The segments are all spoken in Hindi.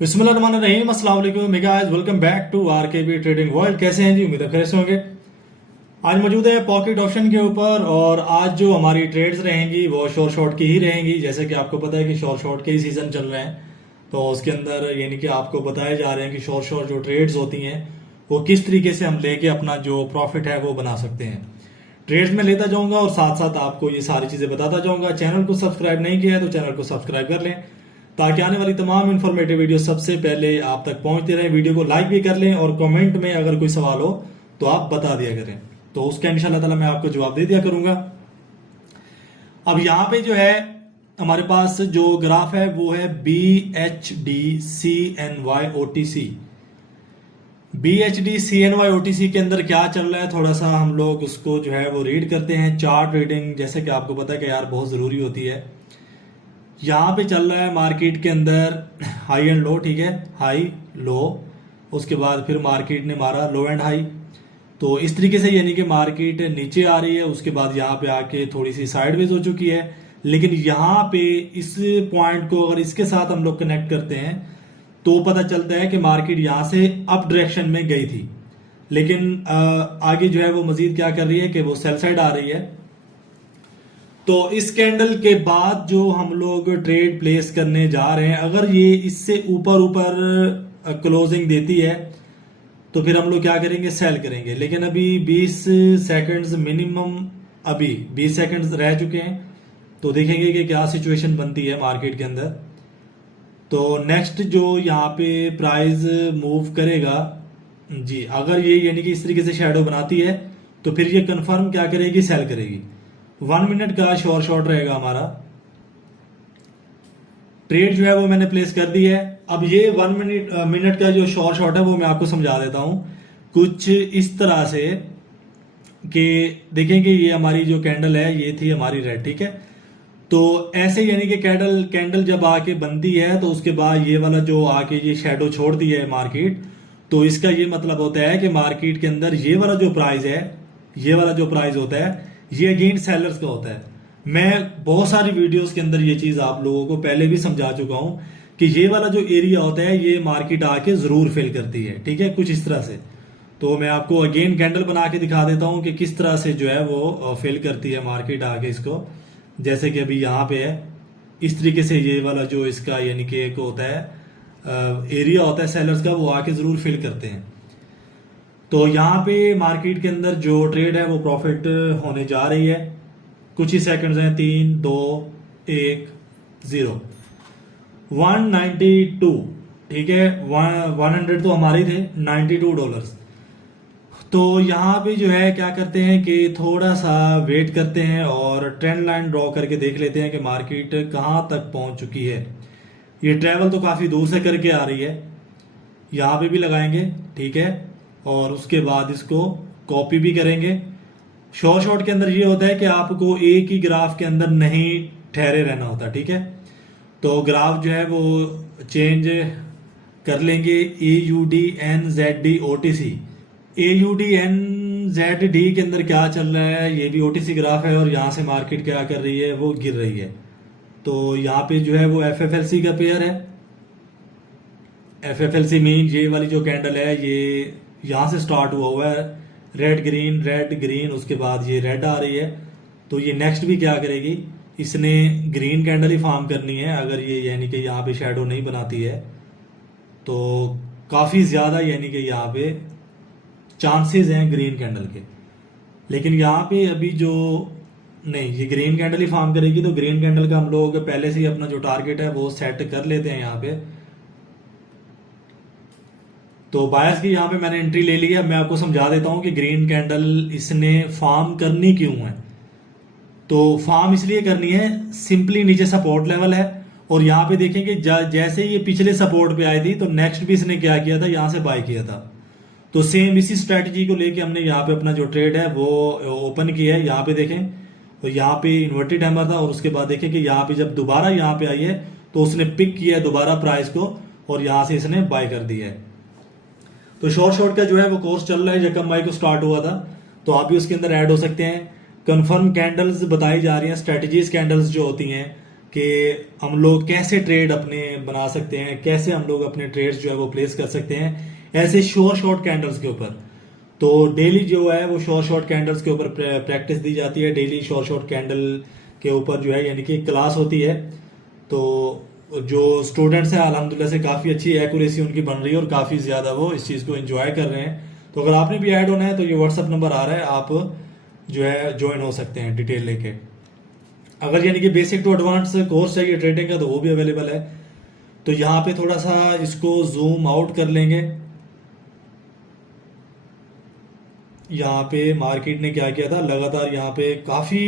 बिस्मिल्लाहिर्रहमानिर्रहीम, अस्सलाम वालेकुम guys, welcome back to RKB trading world. कैसे हैं जी? उम्मीद है कैसे होंगे। आज मौजूद है पॉकेट ऑप्शन के ऊपर और आज जो हमारी ट्रेड्स रहेंगी वो शॉर्ट की ही रहेंगी। जैसे कि आपको पता है कि शॉर्ट के ही सीजन चल रहे हैं, तो उसके अंदर यानी कि आपको बताए जा रहे हैं कि शॉर्ट जो ट्रेड्स होती हैं वो किस तरीके से हम लेके अपना जो प्रॉफिट है वो बना सकते हैं। ट्रेड्स में लेता जाऊंगा और साथ साथ आपको ये सारी चीजें बताता जाऊंगा। चैनल को सब्सक्राइब नहीं किया है तो चैनल को सब्सक्राइब कर लें ताकि आने वाली तमाम इन्फॉर्मेटिव वीडियो सबसे पहले आप तक पहुंचते रहे। वीडियो को लाइक भी कर लें और कमेंट में अगर कोई सवाल हो तो आप बता दिया करें, तो उसका इंशाल्लाह ताला मैं आपको जवाब दे दिया करूंगा। अब यहाँ पे जो है हमारे पास जो ग्राफ है वो है BHD-CNY-OTC। BHD-CNY-OTC के अंदर क्या चल रहा है, थोड़ा सा हम लोग उसको जो है वो रीड करते हैं। चार्ट रीडिंग जैसे कि आपको पता है कि यार बहुत जरूरी होती है। यहाँ पे चल रहा है मार्केट के अंदर हाई एंड लो, ठीक है, हाई लो, उसके बाद फिर मार्केट ने मारा लो एंड हाई। तो इस तरीके से यानी कि मार्केट नीचे आ रही है, उसके बाद यहाँ पे आके थोड़ी सी साइडवेज हो चुकी है। लेकिन यहाँ पे इस पॉइंट को अगर इसके साथ हम लोग कनेक्ट करते हैं तो पता चलता है कि मार्केट यहाँ से अप डायरेक्शन में गई थी, लेकिन आगे जो है वो मजीद क्या कर रही है कि वो सेल साइड आ रही है। तो इस कैंडल के बाद जो हम लोग ट्रेड प्लेस करने जा रहे हैं, अगर ये इससे ऊपर ऊपर क्लोजिंग देती है तो फिर हम लोग क्या करेंगे, सेल करेंगे। लेकिन अभी 20 सेकंड्स मिनिमम, अभी 20 सेकंड्स रह चुके हैं, तो देखेंगे कि क्या सिचुएशन बनती है मार्केट के अंदर। तो नेक्स्ट जो यहाँ पे प्राइस मूव करेगा जी, अगर ये यानी कि इस तरीके से शेडो बनाती है तो फिर ये कंफर्म क्या करेगी, सेल करेगी। 1 मिनट का शॉर्ट रहेगा हमारा। ट्रेड जो है वो मैंने प्लेस कर दी है। अब ये 1 मिनट का जो शॉर्ट है वो मैं आपको समझा देता हूं कुछ इस तरह से कि देखेंगे ये हमारी जो कैंडल है ये थी हमारी रेड, ठीक है। तो ऐसे यानी कि कैंडल जब आके बनती है तो उसके बाद ये वाला जो आके ये शेडो छोड़ती है मार्केट, तो इसका ये मतलब होता है कि मार्केट के अंदर ये वाला जो प्राइस है, ये वाला जो प्राइस होता है ये अगेंस्ट सेलर्स का होता है। मैं बहुत सारी वीडियोस के अंदर ये चीज आप लोगों को पहले भी समझा चुका हूं कि ये वाला जो एरिया होता है ये मार्केट आके जरूर फेल करती है, ठीक है, कुछ इस तरह से। तो मैं आपको अगेन कैंडल बना के दिखा देता हूं कि किस तरह से जो है वो फेल करती है मार्केट आके इसको। जैसे कि अभी यहाँ पे है, इस तरीके से ये वाला जो इसका यानी कि एक होता है एरिया होता है सेलर्स का, वो आके जरूर फेल करते हैं। तो यहाँ पे मार्केट के अंदर जो ट्रेड है वो प्रॉफिट होने जा रही है। कुछ ही सेकंड्स हैं, 3 2 1 0 192, ठीक है, 100 तो हमारे थे, $92। तो यहाँ पे जो है क्या करते हैं कि थोड़ा सा वेट करते हैं और ट्रेंड लाइन ड्रॉ करके देख लेते हैं कि मार्केट कहाँ तक पहुंच चुकी है। ये ट्रेवल तो काफी दूर से करके आ रही है, यहाँ पे भी लगाएंगे, ठीक है, और उसके बाद इसको कॉपी भी करेंगे। शॉर्ट के अंदर ये होता है कि आपको एक ही ग्राफ के अंदर नहीं ठहरे रहना होता, ठीक है। तो ग्राफ जो है वो चेंज कर लेंगे। AUDNZD-OTC, AUDNZD के अंदर क्या चल रहा है, ये भी OTC ग्राफ है और यहां से मार्केट क्या कर रही है, वो गिर रही है। तो यहाँ पे जो है वो FFLC का पेयर है। FFLC मीन ये वाली जो कैंडल है ये यहां से स्टार्ट हुआ है, रेड ग्रीन, उसके बाद ये रेड आ रही है। तो ये नेक्स्ट भी क्या करेगी, इसने ग्रीन कैंडल ही फॉर्म करनी है। अगर ये यानी कि यहाँ पे शेडो नहीं बनाती है तो काफी ज्यादा यानी कि यहाँ पे चांसेस हैं ग्रीन कैंडल के। लेकिन यहाँ पे अभी जो नहीं, ये ग्रीन कैंडल ही फॉर्म करेगी, तो ग्रीन कैंडल का हम लोग पहले से ही अपना जो टारगेट है वो सेट कर लेते हैं यहाँ पे। तो बायस की यहाँ पे मैंने एंट्री ले ली है। मैं आपको समझा देता हूं कि ग्रीन कैंडल इसने फॉर्म करनी क्यों है। तो फॉर्म इसलिए करनी है, सिंपली नीचे सपोर्ट लेवल है और यहाँ पे देखेंगे जैसे ये पिछले सपोर्ट पे आई थी तो नेक्स्ट भी इसने क्या किया था, यहाँ से बाय किया था। तो सेम इसी स्ट्रेटजी को लेके हमने यहाँ पे अपना जो ट्रेड है वो ओपन किया है। यहाँ पे देखें तो यहाँ पे इन्वर्टेड हैमर था और उसके बाद देखें कि यहाँ पे जब दोबारा यहाँ पे आई है तो उसने पिक किया है दोबारा प्राइस को और यहाँ से इसने बाय कर दिया है। तो शॉर्ट का जो है वो कोर्स चल रहा है, जकम भाई को स्टार्ट हुआ था, तो आप भी उसके अंदर ऐड हो सकते हैं। कंफर्म कैंडल्स बताई जा रही हैं, स्ट्रेटजीज कैंडल्स जो होती हैं कि हम लोग कैसे ट्रेड अपने बना सकते हैं, कैसे हम लोग अपने ट्रेड्स जो है वो प्लेस कर सकते हैं ऐसे शॉर्ट कैंडल्स के ऊपर। तो डेली जो है वो शॉर्ट कैंडल्स के ऊपर प्रैक्टिस दी जाती है। डेली शॉर्ट कैंडल के ऊपर जो है यानी कि क्लास होती है। तो जो स्टूडेंट्स हैं अल्हम्दुलिल्लाह से काफ़ी अच्छी एक्यूरेसी उनकी बन रही है और काफ़ी ज़्यादा वो इस चीज़ को एंजॉय कर रहे हैं। तो अगर आपने भी ऐड होना है तो ये व्हाट्सअप नंबर आ रहा है, आप जो है ज्वाइन हो सकते हैं डिटेल लेके। अगर यानी कि बेसिक टू एडवांस कोर्स चाहिए ट्रेडिंग का तो वो भी अवेलेबल है। तो यहाँ पे थोड़ा सा इसको जूम आउट कर लेंगे। यहाँ पे मार्केट ने क्या किया था, लगातार यहाँ पे काफ़ी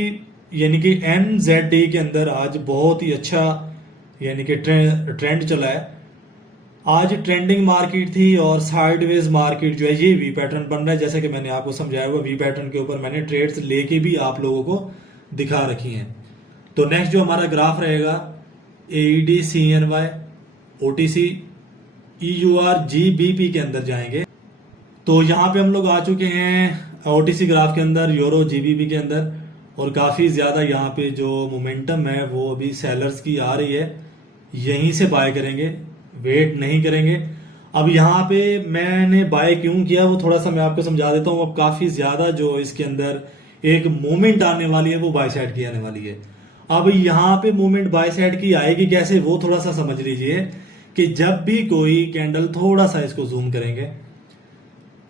यानी कि NZD के अंदर आज बहुत ही अच्छा यानी कि ट्रेंड चला है। आज ट्रेंडिंग मार्केट थी और साइडवेज मार्केट जो है ये वी पैटर्न बन रहा है। जैसे कि मैंने आपको समझाया हुआ, वी पैटर्न के ऊपर मैंने ट्रेड्स लेके भी आप लोगों को दिखा रखी हैं। तो नेक्स्ट जो हमारा ग्राफ रहेगा AED CNY OTC EUR GBP के अंदर जाएंगे। तो यहाँ पे हम लोग आ चुके हैं OTC ग्राफ के अंदर, यूरो GBP के अंदर, और काफ़ी ज़्यादा यहाँ पे जो मोमेंटम है वो अभी सेलर्स की आ रही है। यहीं से बाय करेंगे, वेट नहीं करेंगे। अब यहाँ पे मैंने बाय क्यों किया वो थोड़ा सा मैं आपको समझा देता हूँ। अब काफ़ी ज़्यादा जो इसके अंदर एक मूवमेंट आने वाली है वो बाय साइड की आने वाली है। अब यहाँ पे मूवमेंट बाय साइड की आएगी कैसे वो थोड़ा सा समझ लीजिए कि जब भी कोई कैंडल, थोड़ा सा इसको जूम करेंगे,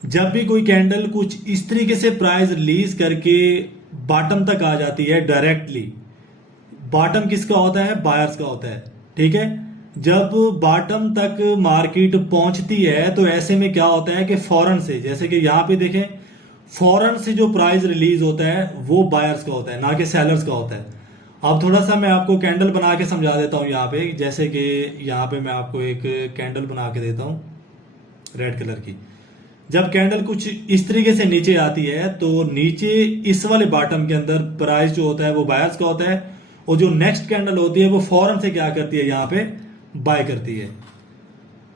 जब भी कोई कैंडल कुछ इस तरीके से प्राइस रिलीज करके बॉटम तक आ जाती है डायरेक्टली, बॉटम किसका होता है, बायर्स का होता है, ठीक है। जब बॉटम तक मार्केट पहुंचती है तो ऐसे में क्या होता है कि फौरन से, जैसे कि यहां पे देखें, फौरन से जो प्राइस रिलीज होता है वो बायर्स का होता है, ना कि सेलर्स का होता है। अब थोड़ा सा मैं आपको कैंडल बना के समझा देता हूं यहाँ पे। जैसे कि यहाँ पे मैं आपको एक कैंडल बना के देता हूं रेड कलर की। जब कैंडल कुछ इस तरीके से नीचे आती है तो नीचे इस वाले बॉटम के अंदर प्राइस जो होता है वो बायर्स का होता है, और जो नेक्स्ट कैंडल होती है वो फौरन से क्या करती है, यहाँ पे बाय करती है।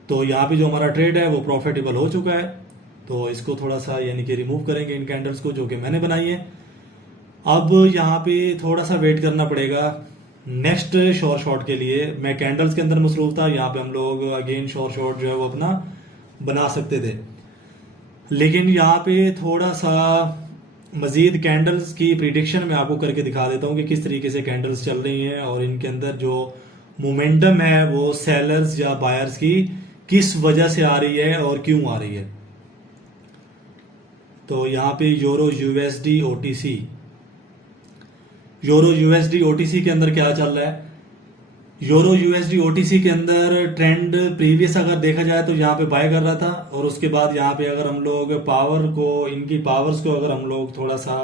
तो यहाँ पे जो हमारा ट्रेड है वो प्रॉफिटेबल हो चुका है। तो इसको थोड़ा सा यानी कि रिमूव करेंगे इन कैंडल्स को जो कि मैंने बनाई है। अब यहाँ पे थोड़ा सा वेट करना पड़ेगा नेक्स्ट शॉर्ट के लिए। मैं कैंडल्स के अंदर मसरूफ था, यहाँ पे हम लोग अगेन शॉर्ट जो है वो अपना बना सकते थे, लेकिन यहाँ पे थोड़ा सा मजीद कैंडल्स की प्रिडिक्शन मैं आपको करके दिखा देता हूँ कि किस तरीके से कैंडल्स चल रही हैं और इनके अंदर जो मोमेंटम है वो सेलर्स या बायर्स की किस वजह से आ रही है और क्यों आ रही है। तो यहाँ पे यूरो USD OTC के अंदर क्या चल रहा है। यूरो USD OTC के अंदर ट्रेंड प्रीवियस अगर देखा जाए तो यहाँ पे बाय कर रहा था, और उसके बाद यहाँ पे अगर हम लोग पावर को, इनकी पावर्स को अगर हम लोग थोड़ा सा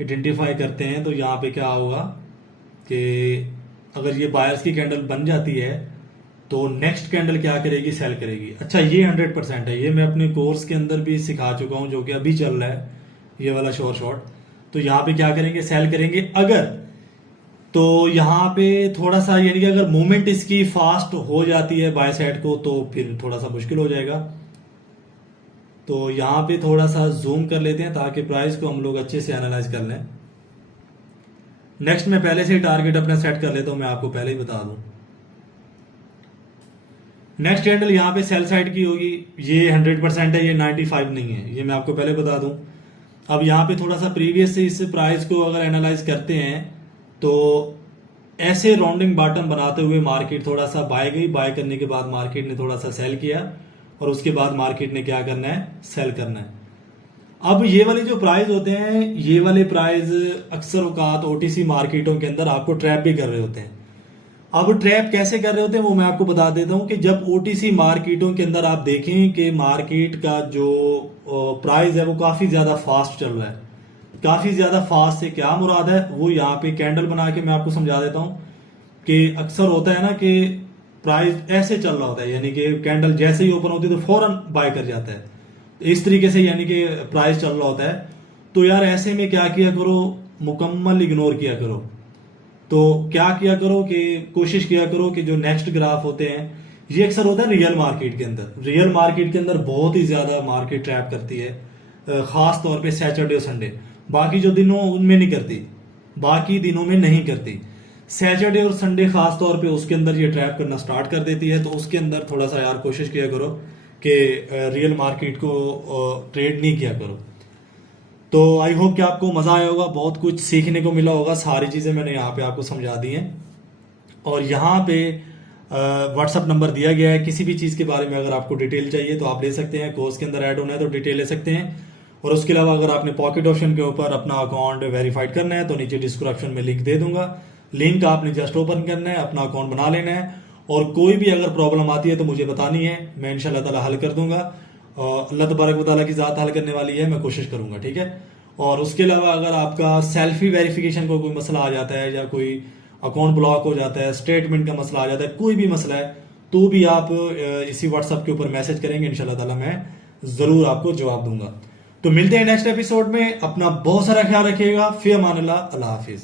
आइडेंटिफाई करते हैं तो यहाँ पे क्या होगा कि अगर ये बायर्स की कैंडल बन जाती है तो नेक्स्ट कैंडल क्या करेगी, सेल करेगी। अच्छा, ये 100% है, ये मैं अपने कोर्स के अंदर भी सिखा चुका हूँ जो कि अभी चल रहा है ये वाला शॉर्ट। तो यहाँ पे क्या करेंगे, सेल करेंगे। अगर तो यहाँ पे थोड़ा सा यानी कि अगर मूवमेंट इसकी फास्ट हो जाती है बाय साइड को तो फिर थोड़ा सा मुश्किल हो जाएगा। तो यहाँ पे थोड़ा सा जूम कर लेते हैं ताकि प्राइस को हम लोग अच्छे से एनालाइज कर लें। नेक्स्ट मैं पहले से ही टारगेट अपना सेट कर लेता हूं, मैं आपको पहले ही बता दूं। नेक्स्ट कैंडल यहाँ पे सेल साइड की होगी, ये 100% है, ये 95 नहीं है, ये मैं आपको पहले बता दूं। अब यहाँ पे थोड़ा सा प्रीवियस से इस प्राइस को अगर एनालाइज करते हैं तो ऐसे राउंडिंग बॉटम बनाते हुए मार्केट थोड़ा सा बाय गई, बाय करने के बाद मार्केट ने थोड़ा सा सेल किया और उसके बाद मार्केट ने क्या करना है, सेल करना है। अब ये वाले जो प्राइस होते हैं, ये वाले प्राइस अक्सर औकात OTC मार्केटों के अंदर आपको ट्रैप भी कर रहे होते हैं। अब ट्रैप कैसे कर रहे होते हैं वो मैं आपको बता देता हूं कि जब OTC मार्केटों के अंदर आप देखें कि मार्केट का जो प्राइस है वो काफी ज्यादा फास्ट चल रहा है। काफी ज्यादा फास्ट से क्या मुराद है वो यहाँ पे कैंडल बना के मैं आपको समझा देता हूं कि अक्सर होता है ना कि प्राइस ऐसे चल रहा होता है, यानी कि कैंडल जैसे ही ओपन होती है तो फौरन बाय कर जाता है, इस तरीके से यानी कि प्राइस चल रहा होता है। तो यार ऐसे में क्या किया करो, मुकम्मल इग्नोर किया करो। तो क्या किया करो कि कोशिश किया करो कि जो नेक्स्ट ग्राफ होते हैं, ये अक्सर होता है रियल मार्केट के अंदर। रियल मार्केट के अंदर बहुत ही ज्यादा मार्केट ट्रैप करती है, खास तौर पे सैटरडे और संडे। बाकी जो दिनों उनमें नहीं करती, बाकी दिनों में नहीं करती। सैटरडे और संडे खास तौर पे उसके अंदर ये ट्रैप करना स्टार्ट कर देती है। तो उसके अंदर थोड़ा सा यार कोशिश किया करो कि रियल मार्केट को ट्रेड नहीं किया करो। तो आई होप कि आपको मजा आया होगा, बहुत कुछ सीखने को मिला होगा। सारी चीजें मैंने यहाँ पे आपको समझा दी हैं और यहाँ पे व्हाट्सअप नंबर दिया गया है। किसी भी चीज़ के बारे में अगर आपको डिटेल चाहिए तो आप ले सकते हैं, कोर्स के अंदर ऐड होना है तो डिटेल ले सकते हैं। और उसके अलावा अगर आपने पॉकेट ऑप्शन के ऊपर अपना अकाउंट वेरीफाइड करना है तो नीचे डिस्क्रिप्शन में लिंक दे दूंगा, लिंक आपने जस्ट ओपन करना है, अपना अकाउंट बना लेना है। और कोई भी अगर प्रॉब्लम आती है तो मुझे बतानी है, मैं इंशाल्लाह ताला हल कर दूंगा। अल्लाह तबारक व तआला की ज़ात हल करने वाली है, मैं कोशिश करूंगा, ठीक है। और उसके अलावा अगर आपका सेल्फी वेरिफिकेशन को कोई मसला आ जाता है या कोई अकाउंट ब्लॉक हो जाता है, स्टेटमेंट का मसला आ जाता है, कोई भी मसला है, तो भी आप इसी व्हाट्सएप के ऊपर मैसेज करेंगे, इंशाल्लाह ताला मैं जरूर आपको जवाब दूंगा। तो मिलते हैं नेक्स्ट एपिसोड में, अपना बहुत सारा ख्याल रखिएगा। फी अमानिल्लाह, अल्लाह हाफिज।